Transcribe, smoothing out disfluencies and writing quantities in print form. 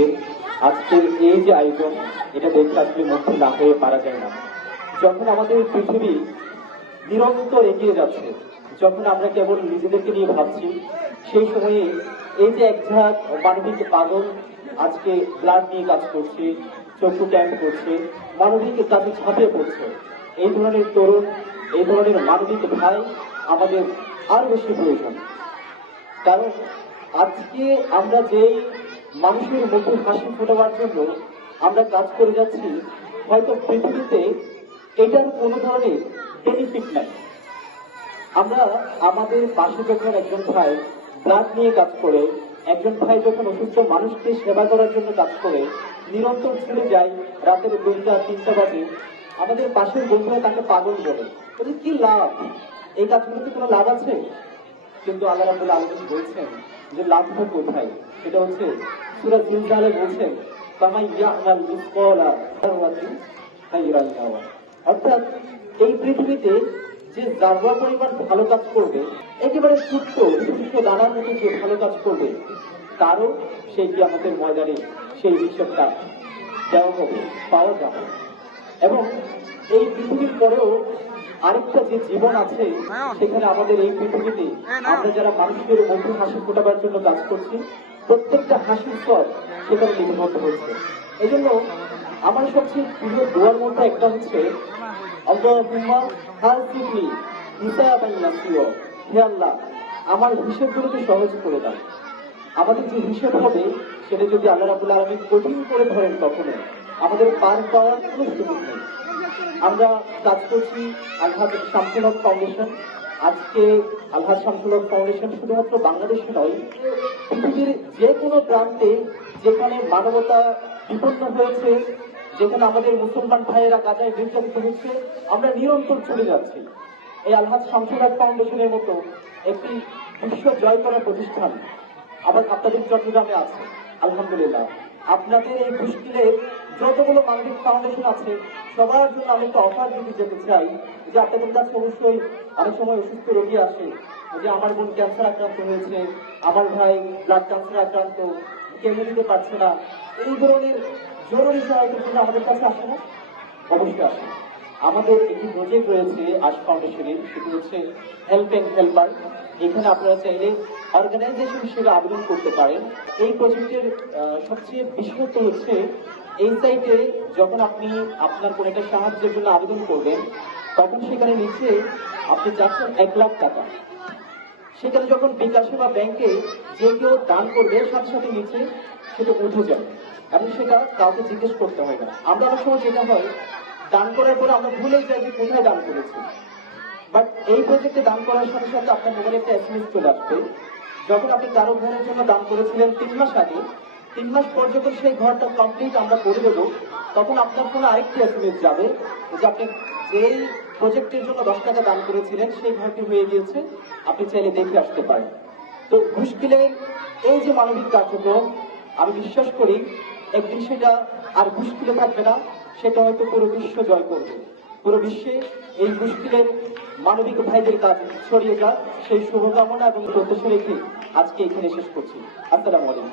ভাইদের আজকের এই যে আয়োজন, এটা দেখে আসলে মুগ্ধ না হয়ে পারা যায় না। যখন আমাদের পৃথিবী নিরন্তর এগিয়ে যাচ্ছে, যখন আমরা কেবল নিজেদেরকে নিয়ে ভাবছি, সেই সময়ে এই যে একঝাঁক মানবিক পাগল আজকে ব্লাড নিয়ে কাজ করছে, চক্ষু ক্যাম্প করছে, মানবিক কাজে ঝাঁপিয়ে পড়ছে, এই ধরনের তরুণ, এই ধরনের মানবিক ভাই আমাদের আরো বেশি প্রয়োজন। কারণ আজকে আমরা যেই মানুষের মুখে হাসি ফোটাবার জন্য আমরা কাজ করে যাচ্ছি, হয়তো পৃথিবীতে এটার কোনো ধরনের বেনিফিট নাই। আমরা আমাদের পাশে যখন একজন ভাই ব্লাড নিয়ে কাজ করে, একজন ভাই যখন অসুস্থ মানুষকে সেবা করার জন্য কাজ করে, নিরন্তর ছেড়ে যায় রাতের 2টা-3টা বাজে, আমাদের পাশের বন্ধুরা তাকে পাগল বলে। তাহলে কি লাভ? এই কাজগুলোতে কোনো লাভ আছে? কিন্তু আল্লাহ রাব্বুল আলামিন বলছেন যে লাভটা কোথায়? সেটা হচ্ছে সূরা জিলজালে বলছেন ফামান ইয়ামাল মিসকালা যাররাতিন খায়রান ইয়ারা। অর্থাৎ এই পৃথিবীতে যে যারা পরিমাণ ভালো কাজ করবে, একেবারে ছোট্ট ছোট্ট দানার মতো যে ভালো কাজ করবে, তারও সেই কিয়ামতের ময়দানে সেই হিসাবটা দেওয়া হবে, পাওয়া যাবে। এবং এই পৃথিবীর পরেও আরেকটা যে জীবন আছে, সেখানে আমাদের এই পৃথিবীতে আমরা যারা মানুষের মুখে হাসি ফোটাবার জন্য কাজ করছি, প্রত্যেকটা হাসির পর সেখানে লিপিবদ্ধ হয়েছে। এই জন্য আমার সবচেয়ে প্রিয় দোয়ার মধ্যে একটা হচ্ছে আল্লাহুম্মা হাসিবনি হিসাবান ইয়াসীরা। হে আল্লাহ, আমার হিসাবগুলোকে সহজ করে দাও। আমাদের যে হিসাব হবে সেটা যদি আল্লাহ রাব্বুল আলামিন কঠিন করে ধরেন, তখনও আমাদের পার পাওয়ার কোনো সুযোগ নেই। আমরা কাজ করছি আলহাজ শামসুল হক ফাউন্ডেশন। আজকে আলহাজ শামসুল হক ফাউন্ডেশন শুধুমাত্র বাংলাদেশে নয়, পৃথিবীর যে কোনো প্রান্তে যেখানে মানবতা বিপন্ন হয়েছে, যেখানে আমাদের মুসলমান ভাইয়েরা গাজায় নির্যাতিত হচ্ছে, আমরা নিরন্তর চলে যাচ্ছি। এই আলহাজ শামসুল হক ফাউন্ডেশনের মতো একটি বিশ্ব জয় করা প্রতিষ্ঠান আবার আপনাদের চট্টগ্রামে আছে। আলহামদুলিল্লাহ, আপনাদের এই মুশকিলের যতগুলো মানবিক ফাউন্ডেশন আছে, সবার জন্য আমি একটা অফার দিতে যেতে চাই যে আপনাদের কাছে অবশ্যই অনেক সময় অসুস্থ রোগী আসে, যে আমার বোন ক্যান্সার আক্রান্ত হয়েছে, আমার ভাই ব্লাড ক্যান্সার আক্রান্ত, কেমো দিতে পারছে না, এই ধরনের জরুরি সহায়তার জন্য আমাদের কাছে আসে না? অবশ্যই আসে। আমাদের একটি প্রজেক্ট রয়েছে আশ ফাউন্ডেশনের, সেটি হচ্ছে হেল্প এন্ড হেল্পার। এখানে আপনারা চাইলে অর্গানাইজেশন হিসেবে আবেদন করতে পারেন। এই প্রজেক্টের সবচেয়ে বিশেষত্ব হচ্ছে এই সাইটে যখন আপনি আপনার কোনো একটা সাহায্যের জন্য আবেদন করবেন, তখন সেখানে নিচে আপনি চাচ্ছেন 1 লাখ টাকা। সেখানে যখন বিকাশে বা ব্যাংকে যে কেউ দান করবে, সাথে সাথে নিচে সেটা উঠে যায় এবং সেটা কাউকে জিজ্ঞেস করতে হয় না। আমরা অনেক সময় যেটা হয়, দান করার পরে আমরা ভুলে যাই যে কোথায় দান করেছি। বাট এই প্রজেক্টে দান করার সাথে সাথে আপনার মোবাইলে একটা এসএমএস চলে আসবে। যখন আপনি কারো ঘরের জন্য দান করেছিলেন 3 মাস আগে, 3 মাস পর যখন সেই ঘরটা কমপ্লিট আমরা করে দেবো, তখন আপনার ফোনে আরেকটি এসএমএস যাবে যে আপনি যেই প্রজেক্টের জন্য 10 টাকা দান করেছিলেন, সেই ঘরটি হয়ে গিয়েছে, আপনি চাইলে দেখে আসতে পারেন। তো মুশকিলের এই যে মানবিক কার্যক্রম, আমি বিশ্বাস করি একদিন সেটা আর মুশকিলে থাকবে না, সেটা হয়তো পুরো বিশ্ব জয় করবে। পুরো বিশ্বে এই মুশকিলের মানবিক ভাইদের কাজ ছড়িয়ে যাক, সেই শুভকামনা এবং প্রত্যাশা রেখে আজকে এখানে শেষ করছি। আসসালামু আলাইকুম।